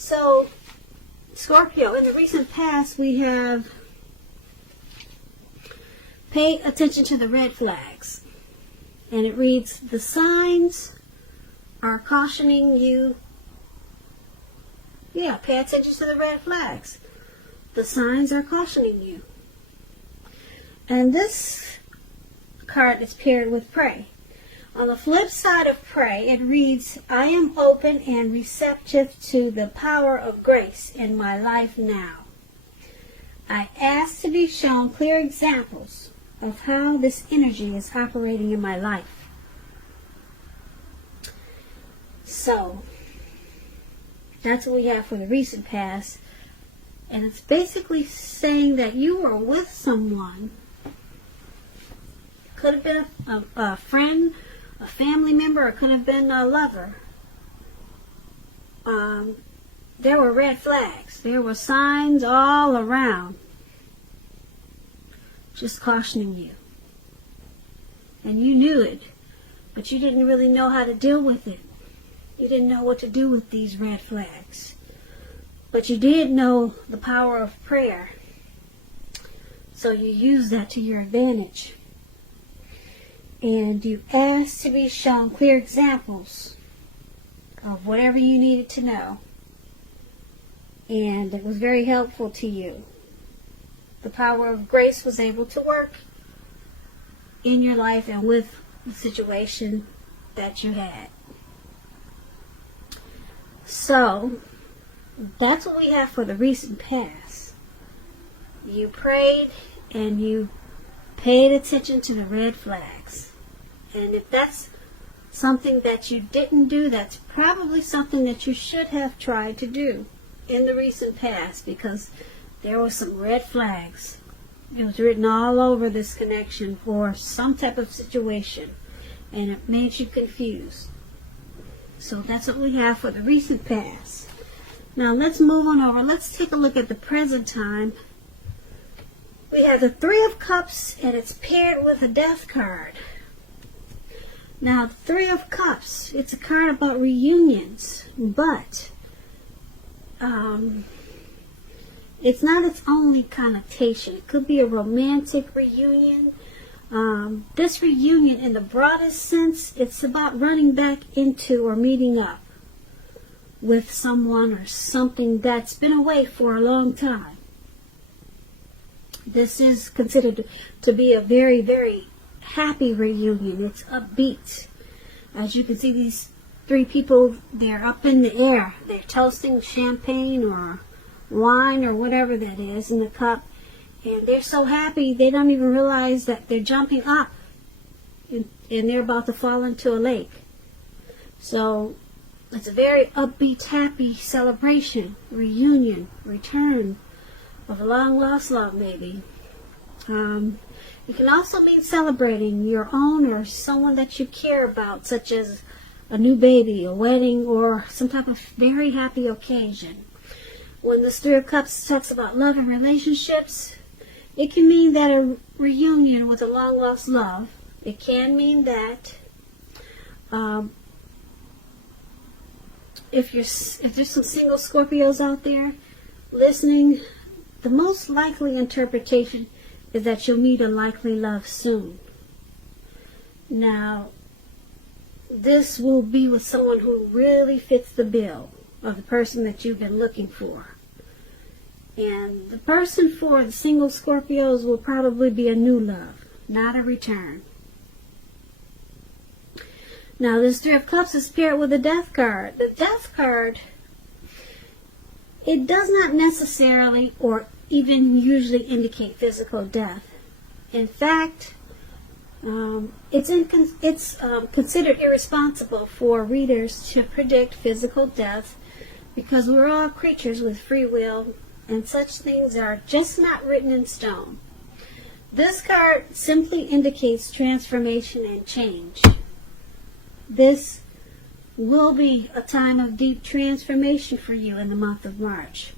So, Scorpio, in the recent past, we have paid attention to the red flags. And it reads, the signs are cautioning you. Yeah, pay attention to the red flags. The signs are cautioning you. And this card is paired with pray. On the flip side of pray, it reads, I am open and receptive to the power of grace in my life now. I ask to be shown clear examples of how this energy is operating in my life. So, that's what we have for the recent past. And it's basically saying that you were with someone. Could have been a friend, a family member, or could have been a lover. There were red flags. There were signs all around, just cautioning you. And you knew it, but you didn't really know how to deal with it. You didn't know what to do with these red flags. But you did know the power of prayer. So you used that to your advantage. And you asked to be shown clear examples of whatever you needed to know. And it was very helpful to you. The power of grace was able to work in your life and with the situation that you had. So, that's what we have for the recent past. You prayed and you paid attention to the red flags. And if that's something that you didn't do, that's probably something that you should have tried to do in the recent past, because there were some red flags. It was written all over this connection for some type of situation, and it made you confused. So that's what we have for the recent past. Now let's move on over. Let's take a look at the present time. We have the Three of Cups, and it's paired with a Death card. Now, the Three of Cups, it's a card about reunions, but it's not its only connotation. It could be a romantic reunion. This reunion, in the broadest sense, it's about running back into or meeting up with someone or something that's been away for a long time. This is considered to be a very, very happy reunion. It's upbeat. As you can see, these three people, they're up in the air. They're toasting champagne or wine or whatever that is in the cup. And they're so happy, they don't even realize that they're jumping up. And they're about to fall into a lake. So, it's a very upbeat, happy celebration, reunion, return of a long-lost love, maybe. It can also mean celebrating your own or someone that you care about, such as a new baby, a wedding, or some type of very happy occasion. When this Three of Cups talks about love and relationships, it can mean that a reunion with a long-lost love. It can mean that if there's some single Scorpios out there listening, the most likely interpretation is that you'll meet a likely love soon. Now, this will be with someone who really fits the bill of the person that you've been looking for. And the person for the single Scorpios will probably be a new love, not a return. Now, this Three of Cups is paired with the Death card. The Death card, it does not necessarily or even usually indicate physical death. In fact, it's considered irresponsible for readers to predict physical death, because we're all creatures with free will, and such things are just not written in stone. This card simply indicates transformation and change. This will be a time of deep transformation for you in the month of March.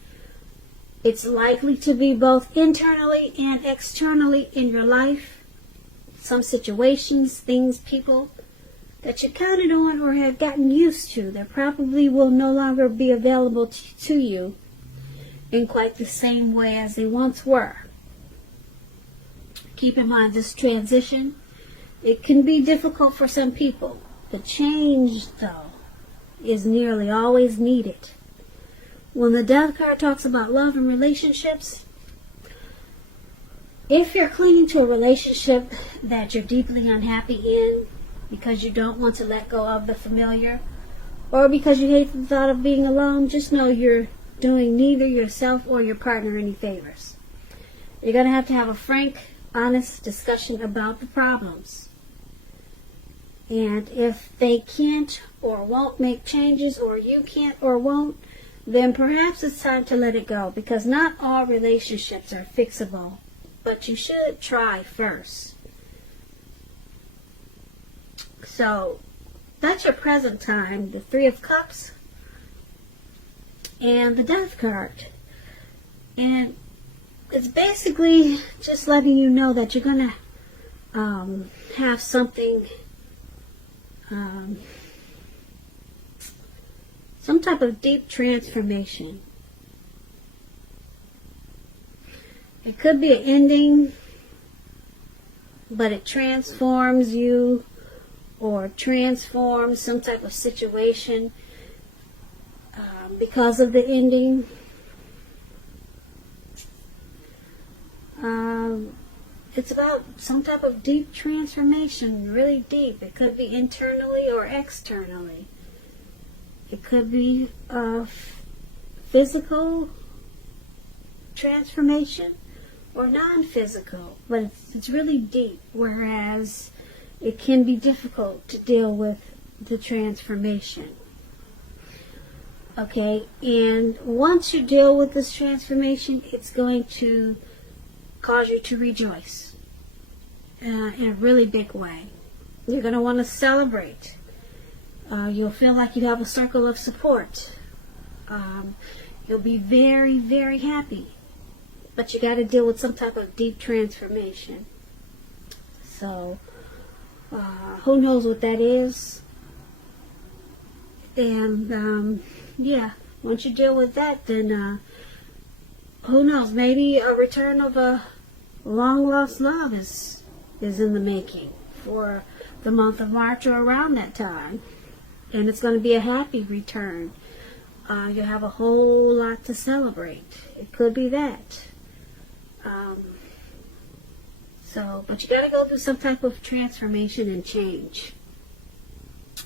It's likely to be both internally and externally in your life. Some situations, things, people that you counted on or have gotten used to that probably will no longer be available to you in quite the same way as they once were. Keep in mind this transition, it can be difficult for some people. The change, though, is nearly always needed. When the Death card talks about love and relationships, if you're clinging to a relationship that you're deeply unhappy in because you don't want to let go of the familiar, or because you hate the thought of being alone, just know you're doing neither yourself or your partner any favors. You're going to have a frank, honest discussion about the problems. And if they can't or won't make changes, or you can't or won't, then perhaps it's time to let it go, because not all relationships are fixable, but you should try first. So that's your present time, the Three of Cups and the Death card. And it's basically just letting you know that you're going to have something, some type of deep transformation. It could be an ending, but it transforms you or transforms some type of situation because of the ending. It's about some type of deep transformation, really deep. It could be internally or externally. It could be a physical transformation or non-physical, but it's really deep, whereas it can be difficult to deal with the transformation. Okay, and once you deal with this transformation, it's going to cause you to rejoice in a really big way. You're going to want to celebrate. You'll feel like you have a circle of support. You'll be very, very happy. But you got to deal with some type of deep transformation. So, who knows what that is? And, yeah, once you deal with that, then, who knows? Maybe a return of a long-lost love is in the making for the month of March or around that time. And it's going to be a happy return. You'll have a whole lot to celebrate. It could be that. But you got to go through some type of transformation and change.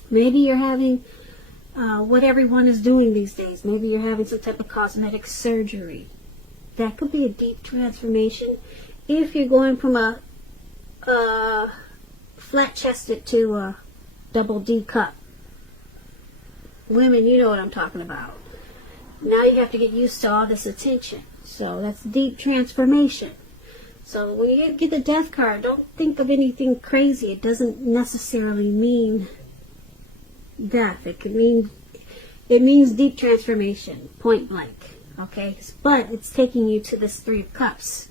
Maybe you're having what everyone is doing these days. Maybe you're having some type of cosmetic surgery. That could be a deep transformation if you're going from a flat-chested to a double D cup. Women, you know what I'm talking about. Now you have to get used to all this attention. So that's deep transformation. So when you get the Death card, don't think of anything crazy. It doesn't necessarily mean death. It means deep transformation, point blank. Okay? But it's taking you to this Three of Cups.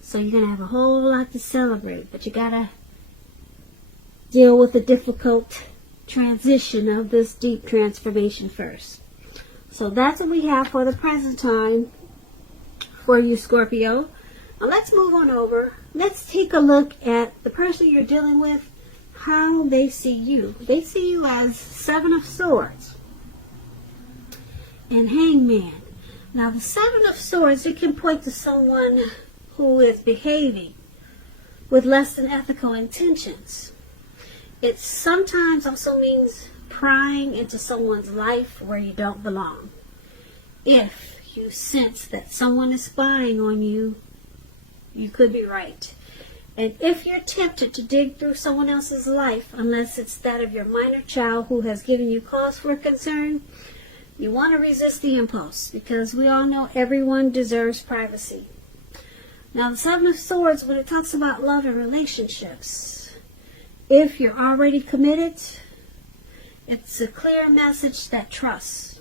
So you're going to have a whole lot to celebrate. But you got to deal with the difficult transition of this deep transformation first. So that's what we have for the present time for you, Scorpio. Now let's move on over. Let's take a look at the person you're dealing with, how they see you. They see you as Seven of Swords and Hangman. Now the Seven of Swords, it can point to someone who is behaving with less than ethical intentions. It sometimes also means prying into someone's life where you don't belong. If you sense that someone is spying on you, you could be right. And if you're tempted to dig through someone else's life, unless it's that of your minor child who has given you cause for concern, you want to resist the impulse, because we all know everyone deserves privacy. Now the Seven of Swords, when it talks about love and relationships, if you're already committed, it's a clear message that trust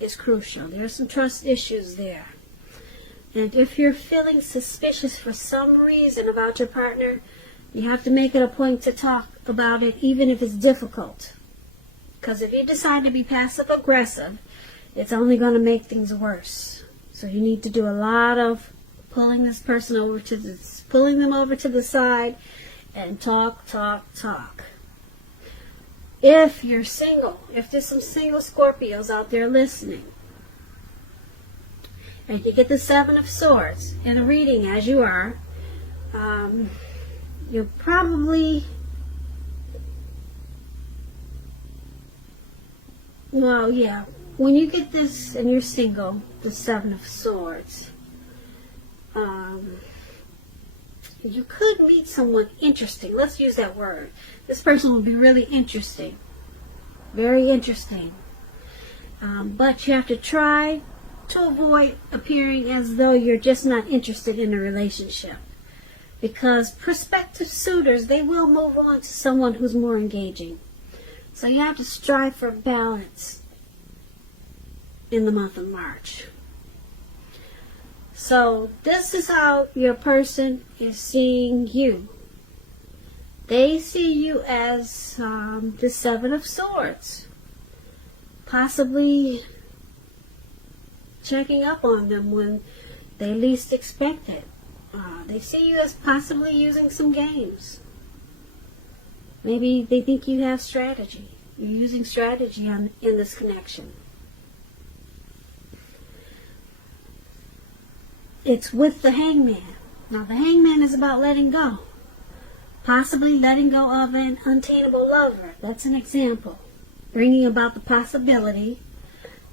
is crucial. There's some trust issues there. And if you're feeling suspicious for some reason about your partner, You have to make it a point to talk about it, even if it's difficult. Because if you decide to be passive aggressive, it's only going to make things worse. So you need to do a lot of pulling this person over to pulling them over to the side and talk. If you're single, if there's some single Scorpios out there listening, and you get the Seven of Swords in a reading as you are, you're probably, well, yeah, when you get this and you're single, the Seven of Swords, you could meet someone interesting. Let's use that word. This person will be really interesting. Very interesting. But you have to try to avoid appearing as though you're just not interested in a relationship. Because prospective suitors, they will move on to someone who's more engaging. So you have to strive for balance in the month of March. So this is how your person is seeing you. They see you as the Seven of Swords. Possibly checking up on them when they least expect it. They see you as possibly using some games. Maybe they think you have strategy. You're using strategy in this connection. It's with the Hangman. Now the Hangman is about letting go. Possibly letting go of an unattainable lover. That's an example. Bringing about the possibility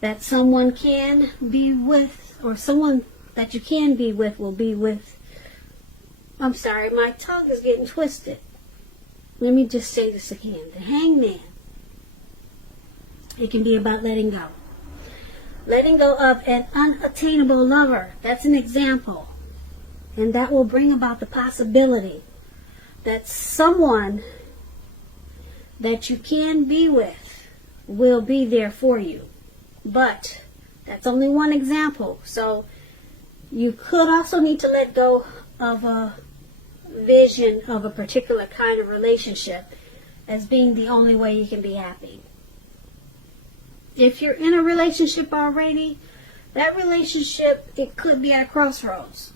that someone can be with, or someone that you can be with will be with. I'm sorry, my tongue is getting twisted. Let me just say this again. The Hangman. It can be about letting go. Letting go of an unattainable lover. That's an example. And that will bring about the possibility that someone that you can be with will be there for you. But that's only one example. So you could also need to let go of a vision of a particular kind of relationship as being the only way you can be happy. If you're in a relationship already, that relationship, it could be at a crossroads.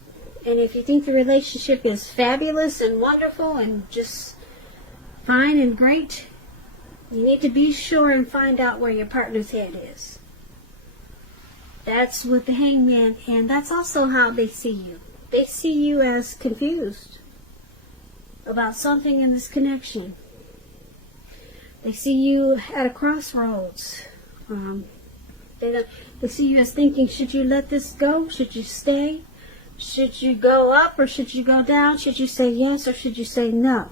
And if you think the relationship is fabulous and wonderful and just fine and great, you need to be sure and find out where your partner's head is. That's with the Hangman, and that's also how they see you. They see you as confused about something in this connection. They see you at a crossroads. They see you as thinking, should you let this go? Should you stay? Should you go up or should you go down? Should you say yes or should you say no?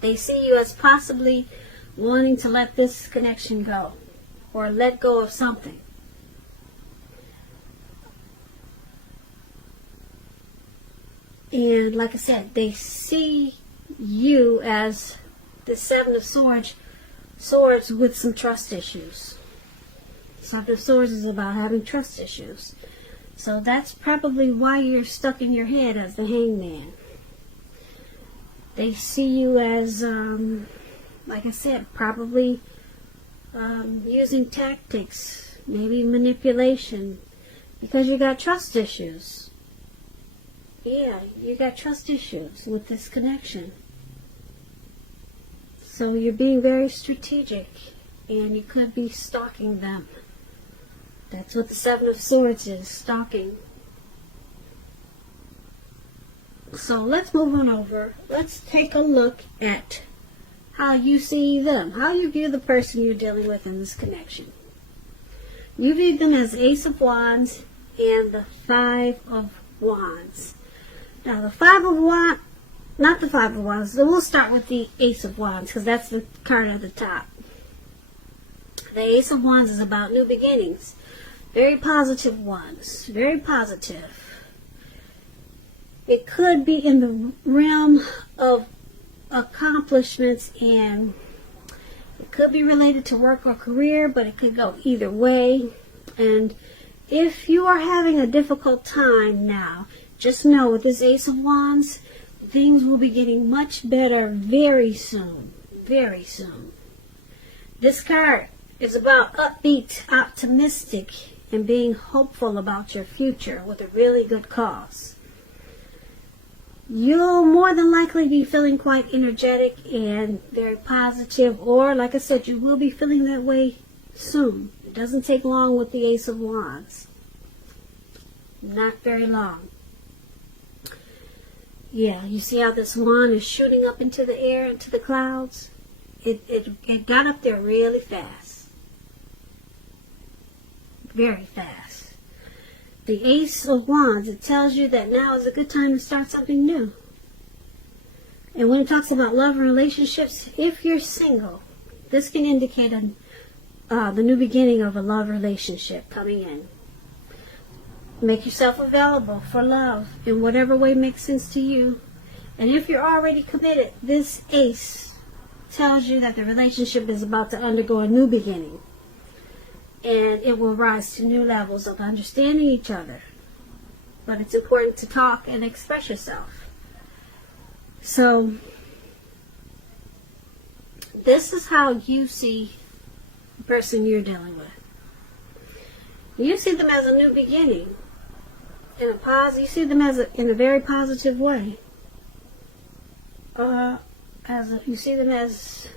They see you as possibly wanting to let this connection go or let go of something. And like I said, they see you as the Seven of Swords with some trust issues. Seven of Swords is about having trust issues. So that's probably why you're stuck in your head as the Hangman. They see you as, like I said, probably using tactics, maybe manipulation, because you got trust issues. Yeah, you got trust issues with this connection. So you're being very strategic, and you could be stalking them. That's what the Seven of Swords is, stalking. So let's move on over. Let's take a look at how you see them, how you view the person you're dealing with in this connection. You view them as Ace of Wands and the Five of Wands. Now the Five of Wands, not the Five of Wands, so we'll start with the Ace of Wands because that's the card at the top. The Ace of Wands is about new beginnings. Very positive ones. Very positive. It could be in the realm of accomplishments, and it could be related to work or career, but it could go either way. And if you are having a difficult time now, just know with this Ace of Wands, things will be getting much better very soon. Very soon. This card is about upbeat, optimistic, and being hopeful about your future with a really good cause. You'll more than likely be feeling quite energetic and very positive, or like I said, you will be feeling that way soon. It doesn't take long with the Ace of Wands. Not very long. Yeah, you see how this wand is shooting up into the air, into the clouds? It got up there really fast. Very fast. The Ace of Wands, it tells you that now is a good time to start something new. And when it talks about love and relationships, if you're single, this can indicate the new beginning of a love relationship coming in. Make yourself available for love in whatever way makes sense to you. And if you're already committed, this Ace tells you that the relationship is about to undergo a new beginning. And it will rise to new levels of understanding each other. But it's important to talk and express yourself. So, this is how you see the person you're dealing with. You see them as a new beginning. You see them in a very positive way. You see them as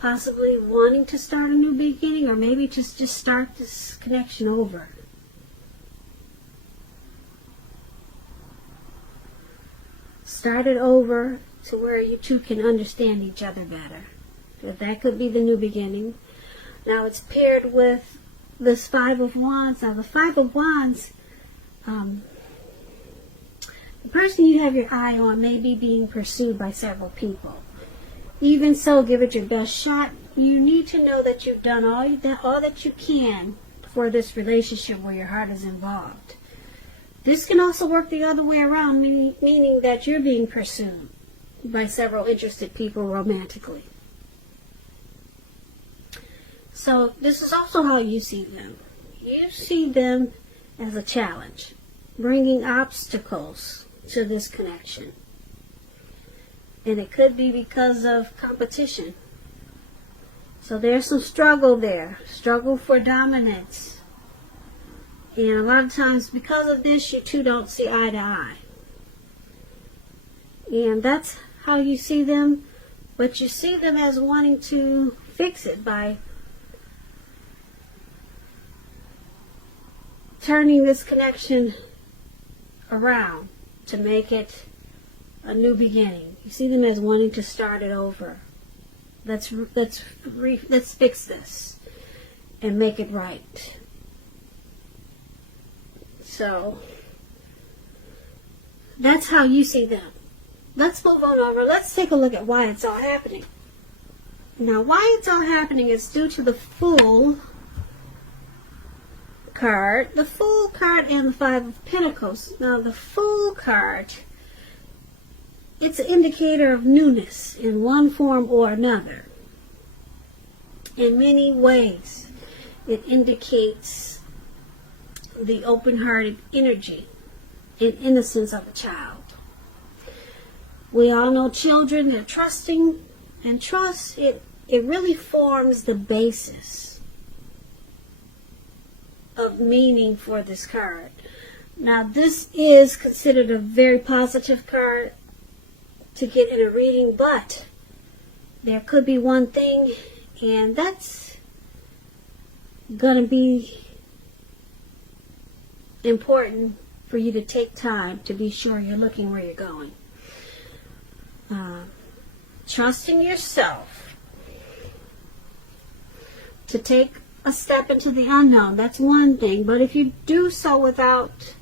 possibly wanting to start a new beginning, or maybe just start this connection over. Start it over to where you two can understand each other better. That could be the new beginning. Now it's paired with this Five of Wands. Now the Five of Wands, the person you have your eye on may be being pursued by several people. Even so, give it your best shot. You need to know that you've done all that you can for this relationship where your heart is involved. This can also work the other way around, meaning that you're being pursued by several interested people romantically. So this is also how you see them. You see them as a challenge, bringing obstacles to this connection. And it could be because of competition. So there's some struggle there. Struggle for dominance. And a lot of times because of this, you two don't see eye to eye. And that's how you see them. But you see them as wanting to fix it by turning this connection around to make it a new beginning. You see them as wanting to start it over. Let's fix this and make it right. So that's how you see them. Let's move on over. Let's take a look at why it's all happening. Now, why it's all happening is due to the Fool card, the Fool card, and the Five of Pentacles. Now, the Fool card, it's an indicator of newness in one form or another. In many ways, it indicates the open-hearted energy and innocence of a child. We all know children, they're trusting, and trust, it really forms the basis of meaning for this card. Now, this is considered a very positive card to get in a reading, but there could be one thing, and that's going to be important for you to take time to be sure you're looking where you're going. Trusting yourself to take a step into the unknown, that's one thing, but if you do so without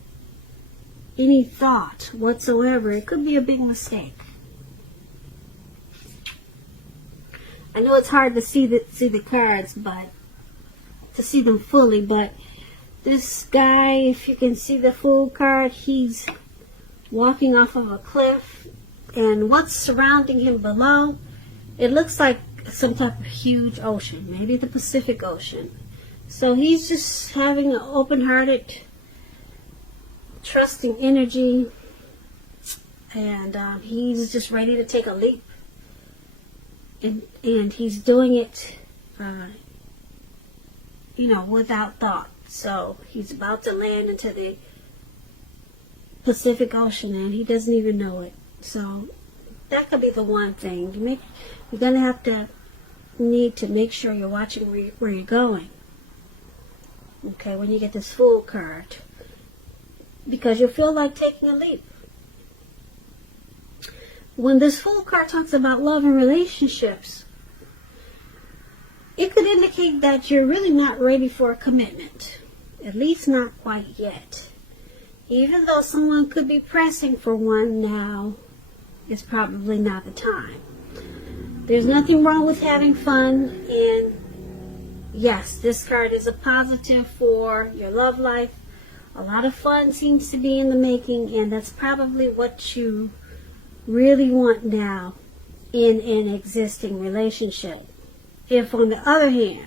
any thought whatsoever, it could be a big mistake. I know it's hard to see the cards, but to see them fully, but this guy, if you can see the Fool card, he's walking off of a cliff, and what's surrounding him below, it looks like some type of huge ocean, maybe the Pacific Ocean. So he's just having an open-hearted trusting energy, and he's just ready to take a leap, and he's doing it without thought. So he's about to land into the Pacific Ocean and he doesn't even know it. So that could be the one thing. You're going to need to make sure you're watching where you're going. Okay, when you get this Fool card. Because you'll feel like taking a leap. When this Fool card talks about love and relationships, it could indicate that you're really not ready for a commitment. At least not quite yet. Even though someone could be pressing for one now, it's probably not the time. There's nothing wrong with having fun, and yes, this card is a positive for your love life. A lot of fun seems to be in the making, and that's probably what you really want now in an existing relationship. If, on the other hand,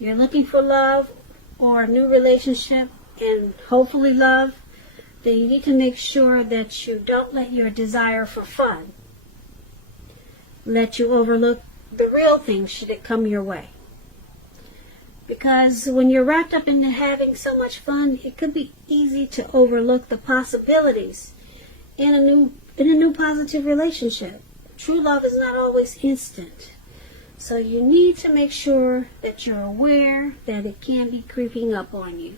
you're looking for love or a new relationship and hopefully love, then you need to make sure that you don't let your desire for fun let you overlook the real things should it come your way. Because when you're wrapped up into having so much fun, it could be easy to overlook the possibilities in a new positive relationship. True love is not always instant. So you need to make sure that you're aware that it can be creeping up on you.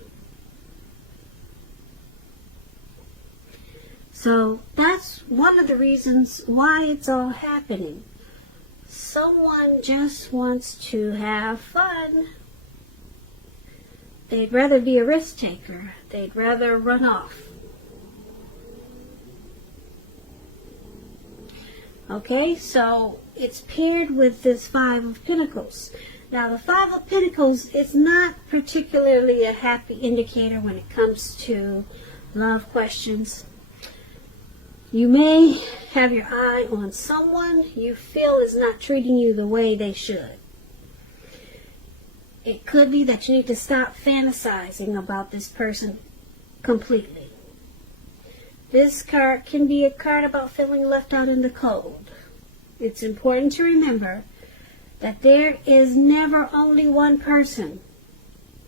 So that's one of the reasons why it's all happening. Someone just wants to have fun. They'd rather be a risk taker. They'd rather run off. Okay, so it's paired with this Five of Pentacles. Now, the Five of Pentacles is not particularly a happy indicator when it comes to love questions. You may have your eye on someone you feel is not treating you the way they should. It could be that you need to stop fantasizing about this person completely. This card can be a card about feeling left out in the cold. It's important to remember that there is never only one person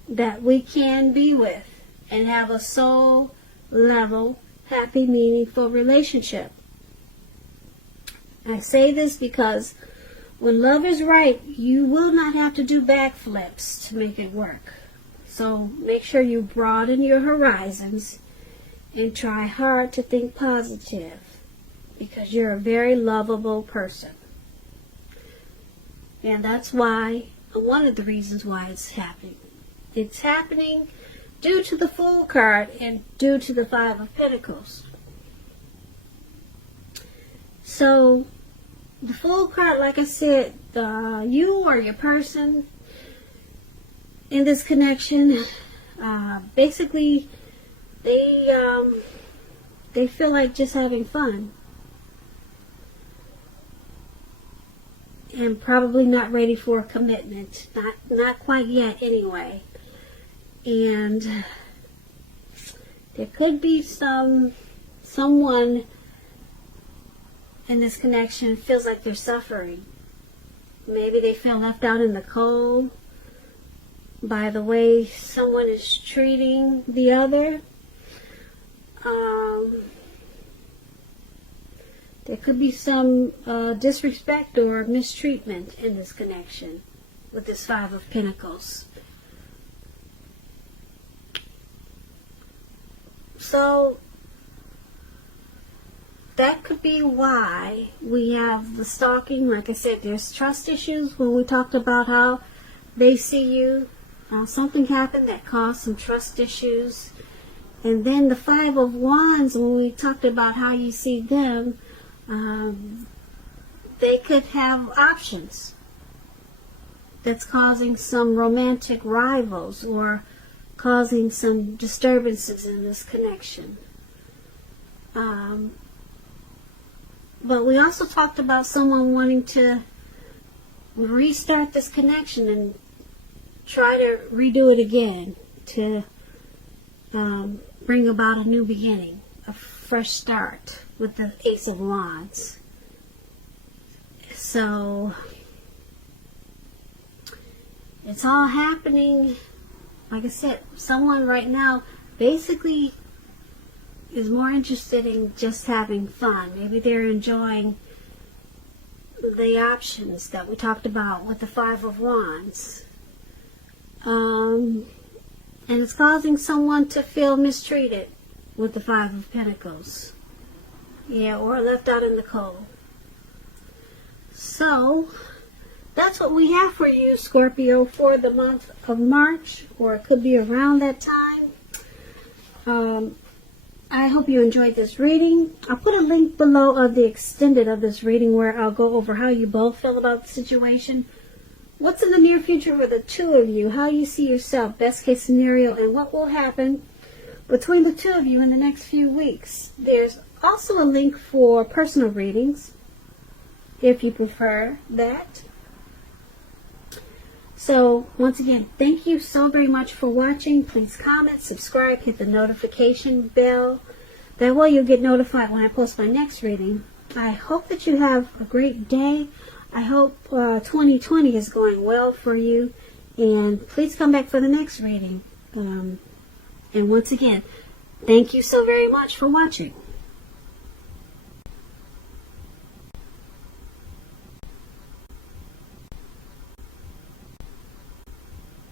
that we can be with and have a soul level, happy, meaningful relationship. I say this because when love is right, you will not have to do backflips to make it work. So make sure you broaden your horizons and try hard to think positive, because you're a very lovable person. And that's why, one of the reasons why it's happening. It's happening due to the Fool card and due to the Five of Pentacles. So, the Fool card, like I said, you or your person in this connection, basically, they feel like just having fun. And probably not ready for a commitment. Not quite yet anyway. And there could be someone in this connection feels like they're suffering. Maybe they feel left out in the cold by the way someone is treating the other. There could be some disrespect or mistreatment in this connection with this Five of Pentacles. So that could be why we have the stalking. Like I said, there's trust issues when we talked about how they see you. Something happened that caused some trust issues. And then the Five of Wands, when we talked about how you see them, they could have options that's causing some romantic rivals or causing some disturbances in this connection. But we also talked about someone wanting to restart this connection and try to redo it again, to bring about a new beginning, a fresh start with the Ace of Wands. So it's all happening. Like I said, someone right now basically is more interested in just having fun. Maybe they're enjoying the options that we talked about with the Five of Wands. And it's causing someone to feel mistreated with the Five of Pentacles. Yeah, or left out in the cold. So, that's what we have for you, Scorpio, for the month of March, or it could be around that time. I hope you enjoyed this reading. I'll put a link below of the extended of this reading where I'll go over how you both feel about the situation. What's in the near future for the two of you? How you see yourself, best case scenario, and what will happen between the two of you in the next few weeks. There's also a link for personal readings, if you prefer that. So, once again, thank you so very much for watching. Please comment, subscribe, hit the notification bell. That way you'll get notified when I post my next reading. I hope that you have a great day. I hope 2020 is going well for you. And please come back for the next reading. And once again, thank you so very much for watching.